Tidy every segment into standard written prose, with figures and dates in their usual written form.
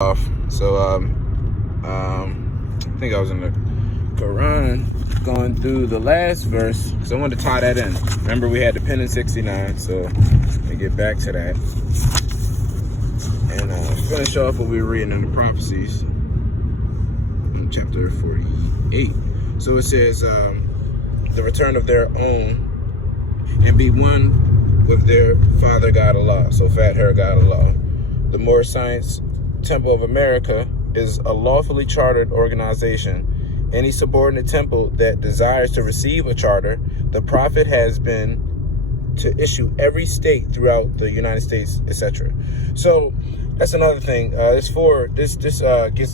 off. So I think I was in the Quran going through the last verse, so I wanted to tie that in. Remember, we had the pen in 69, so let me get back to that and finish off what we were reading in the prophecies in chapter 48. So it says the return of their own and be one with their Father God Allah. So fat hair God Allah. The Moorish Science Temple of America is a lawfully chartered organization. Any subordinate temple that desires to receive a charter, the Prophet has been to issue every state throughout the United States, etc. So that's another thing. This gets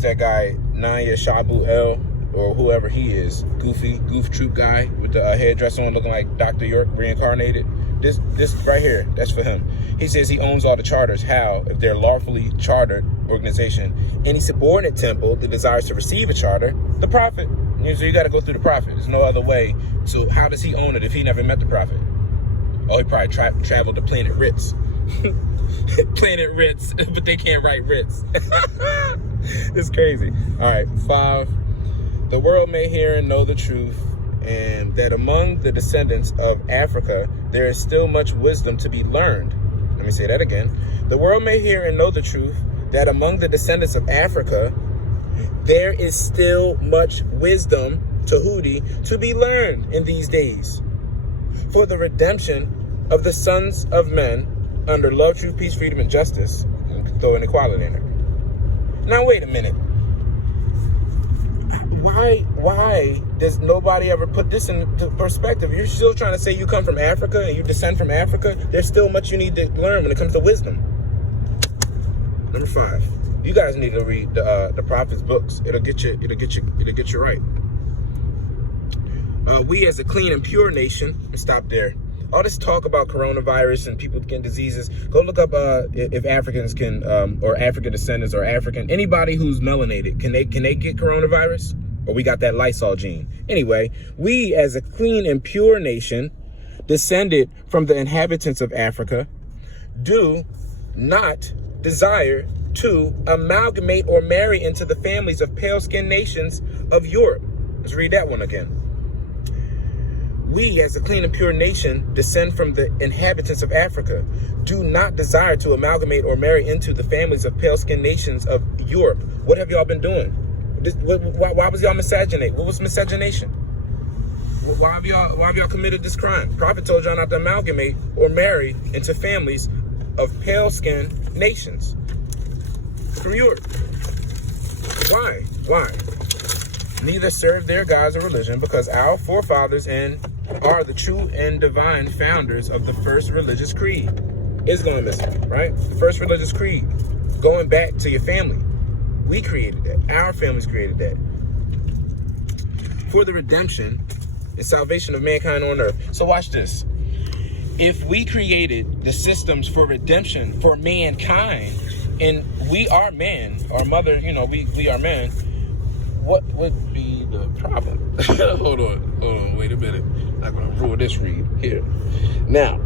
that guy Naya Shabu L, or whoever he is, goof troop guy with the hairdress on, looking like Dr. York reincarnated. This right here, that's for him. He says he owns all the charters. How? If they're lawfully chartered organization. Any subordinate temple that desires to receive a charter, the Prophet. So you got to go through the Prophet. There's no other way. So how does he own it if he never met the Prophet? Oh, he probably traveled to Planet Ritz. Planet Ritz, but they can't write Ritz. It's crazy. All right, 5. The world may hear and know the truth, and that among the descendants of Africa, there is still much wisdom to be learned. Let me say that again. The world may hear and know the truth, that among the descendants of Africa, there is still much wisdom, Tahuti, to be learned in these days. For the redemption of the sons of men under love, truth, peace, freedom, and justice, and throw an equality in there. Now, wait a minute. Why does nobody ever put this into perspective? You're still trying to say you come from Africa and you descend from Africa. There's still much you need to learn when it comes to wisdom. Number 5, you guys need to read the Prophet's books. It'll get you right. We as a clean and pure nation, and stop there. All this talk about coronavirus and people getting diseases, go look up if Africans can, or African descendants or African, anybody who's melanated, can they get coronavirus? Or we got that Lysol gene. Anyway, we as a clean and pure nation, descended from the inhabitants of Africa, do not desire to amalgamate or marry into the families of pale-skinned nations of Europe. Let's read that one again. We, as a clean and pure nation, descend from the inhabitants of Africa, do not desire to amalgamate or marry into the families of pale-skinned nations of Europe. What have y'all been doing? Why was y'all miscegenate? What was miscegenation? Why have y'all committed this crime? Prophet told y'all not to amalgamate or marry into families of pale-skinned nations from Europe. Why? Neither serve their gods or religion, because our forefathers are the true and divine founders of the first religious creed. It's going missing, right? The first religious creed, going back to your family. We created that. Our families created that. For the redemption and salvation of mankind on earth. So watch this. If we created the systems for redemption for mankind, and we are man, our mother, we are man, what would be the problem? Hold on, wait a minute. I'm not gonna rule this read here. Now,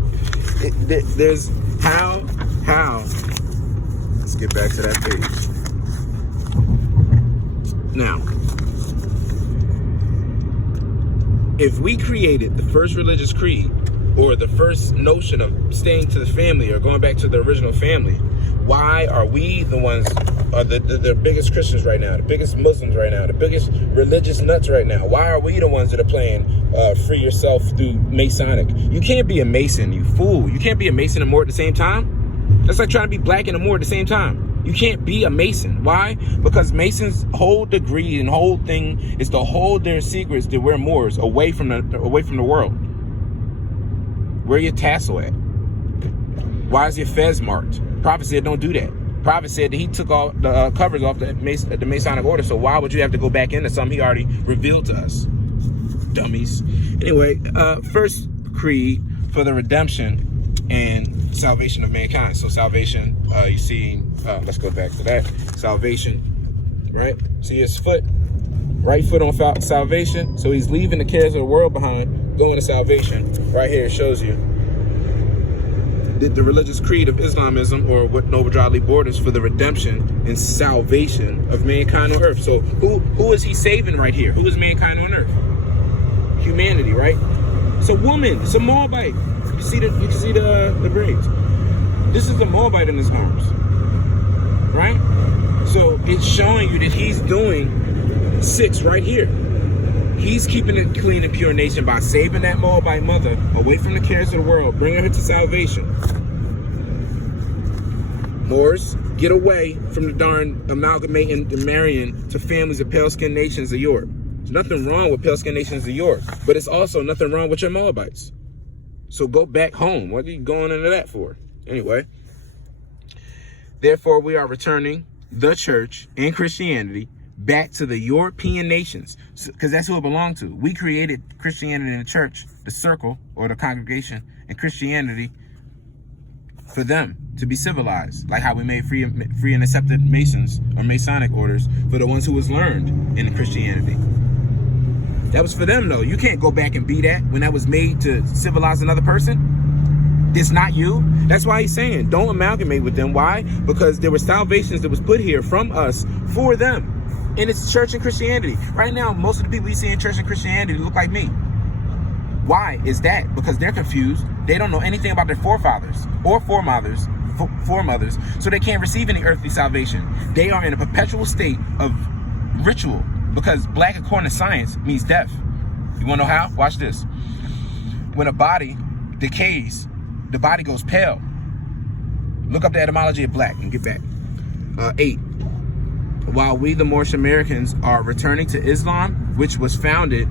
there's how, let's get back to that page. Now, if we created the first religious creed, or the first notion of staying to the family or going back to the original family, why are we the ones, the biggest Christians right now, the biggest Muslims right now, the biggest religious nuts right now? Why are we the ones that are playing free yourself through Masonic? You can't be a Mason, you fool. You can't be a Mason and Moor at the same time. That's like trying to be black and a Moor at the same time. You can't be a Mason. Why? Because Masons' whole degree and whole thing is to hold their secrets that we're Moors away from the world. Where your tassel at? Why is your fez marked? Prophet said don't do that. Prophet said that he took all the covers off the Masonic order, so why would you have to go back into something he already revealed to us? Dummies. Anyway, first creed for the redemption and salvation of mankind. So salvation, you see, let's go back to that. Salvation, right? See his foot, right foot on salvation. So he's leaving the cares of the world behind, going to salvation. Right here it shows you the religious creed of Islamism, or what Noble Drew Ali borders, for the redemption and salvation of mankind on earth. So who is he saving right here? Who is mankind on earth? Humanity, right? It's a woman. It's a Moabite. You can see the braids. This is the Moabite in his arms, right? So it's showing you that he's doing 6 right here. He's keeping it clean and pure nation by saving that Moabite mother away from the cares of the world, bringing her to salvation. Moors, get away from the darn amalgamating and marrying to families of pale-skinned nations of Europe. There's nothing wrong with pale-skinned nations of Europe, but it's also nothing wrong with your Moabites. So go back home. What are you going into that for? Anyway, therefore we are returning the church and Christianity back to the European nations, because that's who it belonged to. We created Christianity in the church, the circle or the congregation, and Christianity for them to be civilized, like how we made free and accepted Masons or Masonic orders for the ones who was learned in Christianity. That was for them, though. You can't go back and be that when that was made to civilize another person. It's not you. That's why he's saying don't amalgamate with them. Why? Because there were salvations that was put here from us for them. And it's church and Christianity. Right now, most of the people you see in church and Christianity look like me. Why is that? Because they're confused. They don't know anything about their forefathers or foremothers, so they can't receive any earthly salvation. They are in a perpetual state of ritual, because black, according to science, means death. You want to know how? Watch this. When a body decays, the body goes pale. Look up the etymology of black and get back. 8. While we, the Moorish Americans, are returning to Islam, which was founded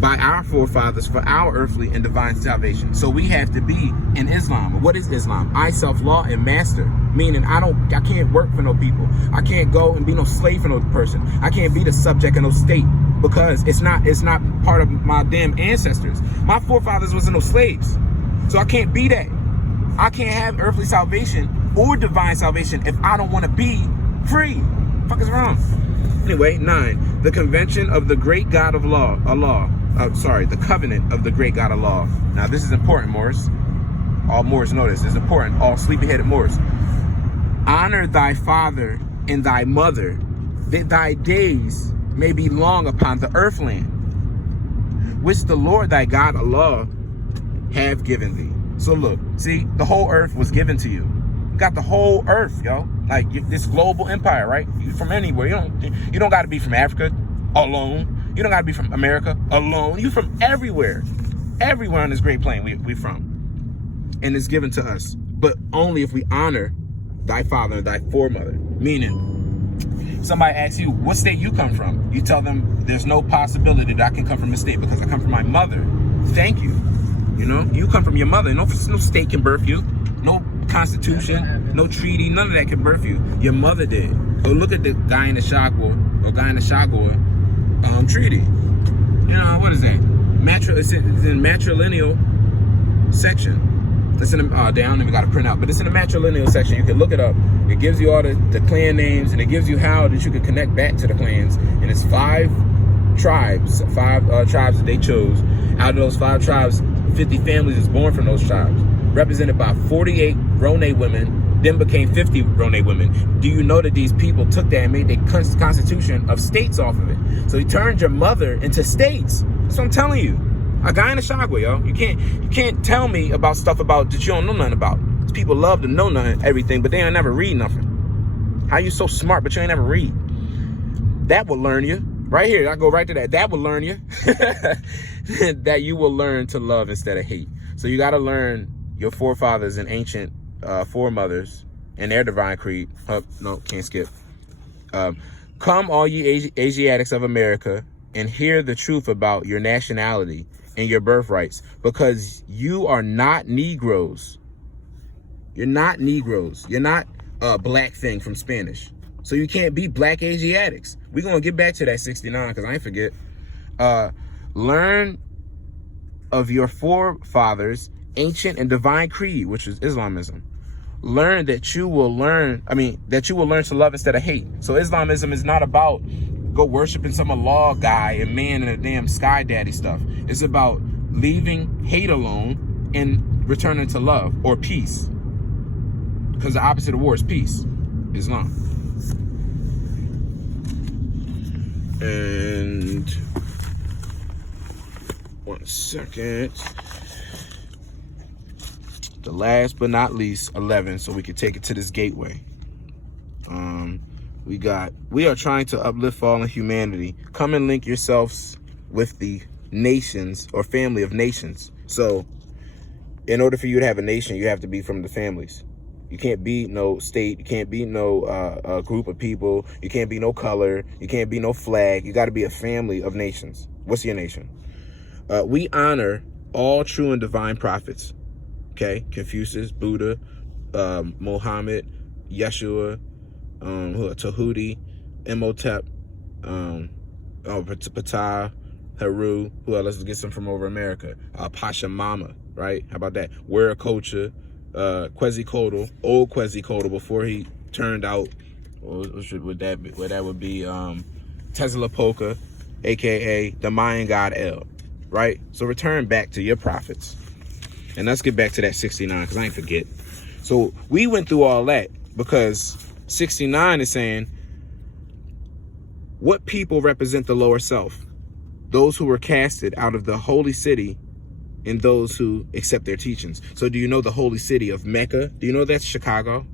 by our forefathers for our earthly and divine salvation. So we have to be in Islam. What is Islam? I, self-law, and master. Meaning I can't work for no people. I can't go and be no slave for no person. I can't be the subject of no state, because it's not part of my damn ancestors. My forefathers wasn't no slaves. So I can't be that. I can't have earthly salvation or divine salvation if I don't want to be free. What the fuck is wrong? Anyway, 9. The convention of the great God of the covenant of the great God of law. Now this is important, Moors. All Moors know this. It's important. All sleepy-headed Moors. Honor thy father and thy mother, that thy days may be long upon the earthland, which the Lord thy God Allah have given thee. So look, see, the whole earth was given to you. You got the whole earth, yo. Like this global empire, right? You from anywhere. You don't got to be from Africa alone. You don't got to be from America alone. You from everywhere. Everywhere on this great plain we from. And it's given to us. But only if we honor thy father and thy foremother. Meaning, somebody asks you, what state you come from? You tell them, there's no possibility that I can come from a state because I come from my mother. Thank you. You know, you come from your mother. No state can birth you. No constitution, no treaty, none of that can birth you. Your mother did. Go look at the guy in the Shagor treaty. You know, what is that? It's in matrilineal section. It's in the, I don't even got to print out, but it's in the matrilineal section. You can look it up. It gives you all the clan names, and it gives you how that you can connect back to the clans. And it's 5 tribes, tribes that they chose. Out of those 5 tribes, 50 families is born from those tribes, represented by 48 Rone women, then became 50 Rone women. Do you know that these people took that and made their constitution of states off of it? So he turned your mother into states. That's what I'm telling you. A guy in the Shagwa, yo. You can't tell me about stuff about that you don't know nothing about. These people love to know everything, but they ain't never read nothing. How you so smart, but you ain't never read? That will learn you. Right here, I go right to that. That will learn you. That you will learn to love instead of hate. So you got to learn your forefathers and ancient foremothers and their divine creed. Oh, no, can't skip. Come, all ye Asiatics of America, and hear the truth about your nationality and your birthrights, because you are not Negroes. You're not Negroes. You're not a black thing from Spanish. So you can't be black Asiatics. We're going to get back to that 69 because I ain't forget. Learn of your forefathers' ancient and divine creed, which is Islamism. Learn that you will learn to love instead of hate. So Islamism is not about go worshiping some Allah guy and man and a damn sky daddy stuff. It's about leaving hate alone and returning to love or peace. Because the opposite of war is peace. Islam. And 1 second. The last but not least, 11, so we can take it to this gateway. We are trying to uplift fallen humanity. Come and link yourselves with the nations or family of nations. So in order for you to have a nation, you have to be from the families. You can't be no state. You can't be no group of people. You can't be no color. You can't be no flag. You got to be a family of nations. What's your nation? We honor all true and divine prophets. Okay, Confucius, Buddha, Muhammad, Yeshua, Tahuti, Imhotep, Ptah, Heru. Who else? Let's get some from over America. Pachamama, right? How about that? Culture, Quetzalcoatl, old Quetzalcoatl before he turned out. What that would be Tezcatlipoca, aka the Mayan god El, right? So return back to your prophets. And let's get back to that 69, because I ain't forget. So we went through all that because 69 is saying, what people represent the lower self? Those who were casted out of the holy city and those who accept their teachings. So do you know the holy city of Mecca? Do you know that's Chicago?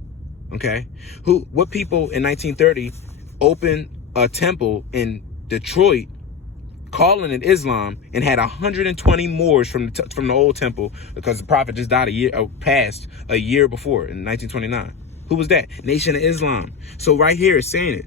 Okay. What people in 1930 opened a temple in Detroit, calling it Islam, and had 120 Moors from the old temple because the prophet just died passed a year before in 1929. Who was that? Nation of Islam. So right here it's saying it.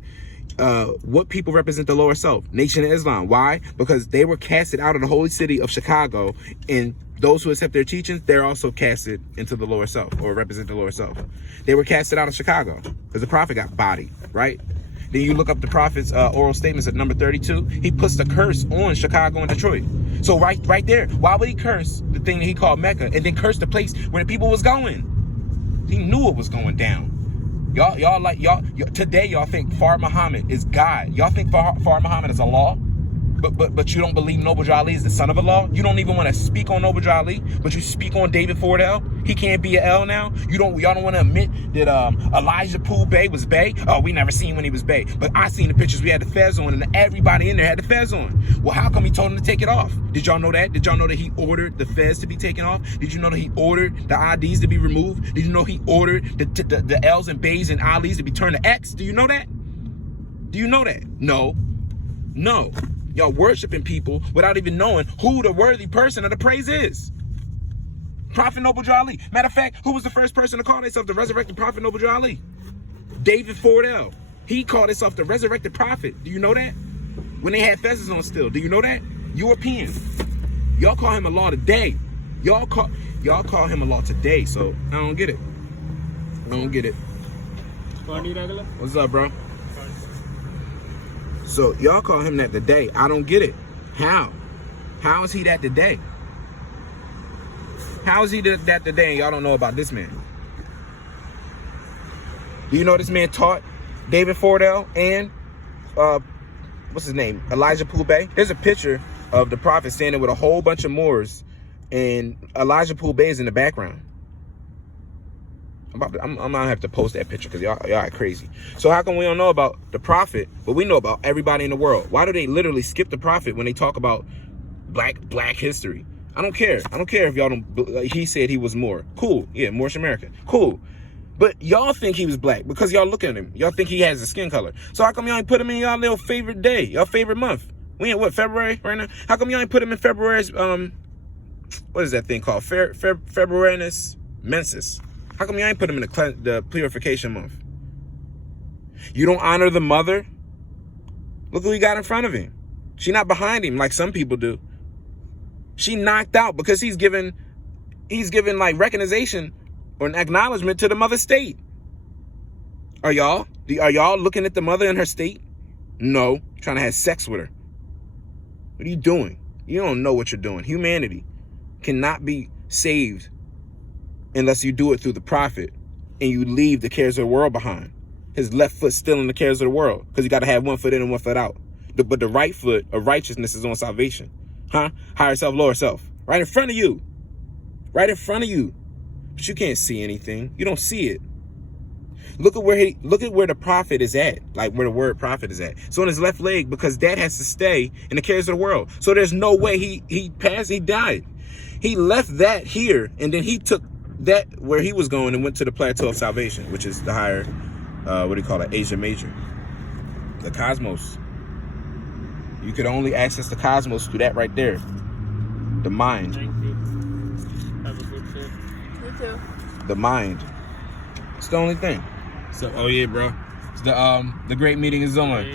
What people represent the lower self? Nation of Islam. Why? Because they were casted out of the holy city of Chicago, and those who accept their teachings, they're also casted into the lower self, or represent the lower self. They were casted out of Chicago because the prophet got bodied, right? Then you look up the prophet's oral statements at number 32. He puts the curse on Chicago and Detroit. So right there, why would he curse the thing that he called Mecca and then curse the place where the people was going? He knew it was going down. Y'all today y'all think Fard Muhammad is God. Y'all think Fard Muhammad is Allah? But you don't believe Noble Ali is the son of Allah? You don't even want to speak on Noble Ali, but you speak on David Ford L? He can't be an L now? Y'all don't want to admit that Elijah Poole Bay was Bay? Oh, we never seen when he was Bay. But I seen the pictures we had the fez on, and everybody in there had the fez on. Well, how come he told him to take it off? Did y'all know that? Did y'all know that he ordered the fez to be taken off? Did you know that he ordered the IDs to be removed? Did you know he ordered the L's and Bays and Ali's to be turned to X? Do you know that? Do you know that? No. Y'all worshiping people without even knowing who the worthy person of the praise is. Prophet Noble Ali. Matter of fact, who was the first person to call himself the resurrected prophet Noble Ali? David Ford L. He called himself the resurrected prophet. Do you know that? When they had fezzes on still. Do you know that? European. Y'all call him Allah today. Y'all call him Allah today. So I don't get it. What's up, bro? So y'all call him that today. I don't get it. How? How is he that today? How is he that today and y'all don't know about this man? Do you know this man taught David Fordell and what's his name? Elijah Poole Bay? There's a picture of the prophet standing with a whole bunch of Moors, and Elijah Poole Bay is in the background. I'm gonna have to post that picture because y'all are crazy. So how come we don't know about the prophet, but we know about everybody in the world? Why do they literally skip the prophet when they talk about black history? I don't care. I don't care if y'all don't. He said he was Moor. Cool. Yeah, Moorish American. Cool. But y'all think he was black because y'all look at him. Y'all think he has a skin color. So how come y'all ain't put him in y'all little favorite day, y'all favorite month? We in what, February right now? How come y'all ain't put him in February's what is that thing called? Februarinus mensis. How come you ain't put him in the purification month? You don't honor the mother? Look who he got in front of him. She not behind him like some people do. She knocked out because he's given like recognition or an acknowledgement to the mother state. Are y'all looking at the mother in her state? No, trying to have sex with her. What are you doing? You don't know what you're doing. Humanity cannot be saved unless you do it through the prophet and you leave the cares of the world behind. His left foot still in the cares of the world because you got to have one foot in and one foot out. But the right foot of righteousness is on salvation. Higher self, lower self. Right in front of you. right in front of you, but you can't see anything. You don't see it. Look at where the prophet is at, like where the word prophet is at. So on his left leg, because that has to stay in the cares of the world. So there's no way he died. He left that here, and then he took that where he was going and went to the plateau of salvation, which is the higher, what do you call it, Asia Major, the cosmos. You could only access the cosmos through that right there, the mind. Thank you. Have a good trip. You too. The mind. It's the only thing. So, oh yeah, bro. It's the great meeting is on.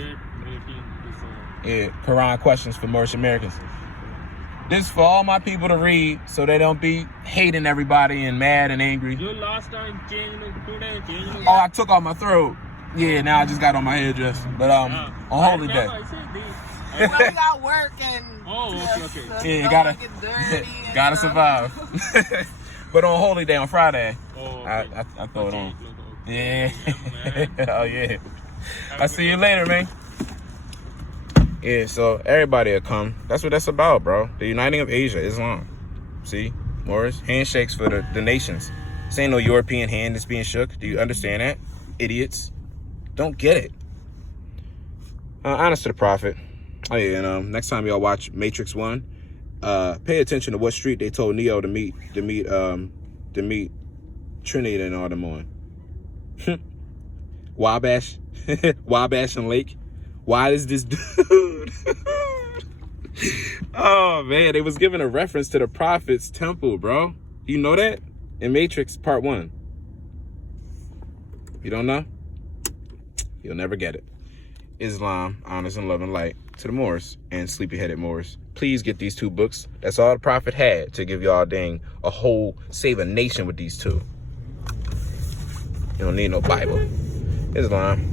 Yeah, Quran questions for Moorish Americans. This is for all my people to read, so they don't be hating everybody and mad and angry. You last time changed today. Oh, I took off my throat. Yeah, now I just got on my hairdress. But on Holy Day. We got work and Yeah, you gotta survive. But on Holy Day on Friday, I throw it on. Yeah. Oh yeah. I'll see you later, man. Yeah, so everybody will come. That's what that's about, bro. The uniting of Asia, Islam. See? Morris? Handshakes for the nations. This ain't no European hand that's being shook. Do you understand that? Idiots. Don't get it. Honest to the prophet. Oh yeah, and next time y'all watch Matrix 1, pay attention to what street they told Neo to meet Trinity and all them on. Wabash. Wabash and Lake. Why is this dude? Oh man, they was giving a reference to the prophet's temple, bro. You know that? In Matrix Part 1. You don't know? You'll never get it. Islam, Honors and Love and Light to the Moors and Sleepy-Headed Moors. Please get these 2 books. That's all the prophet had to give y'all a whole, save a nation with these 2. You don't need no Bible. Islam.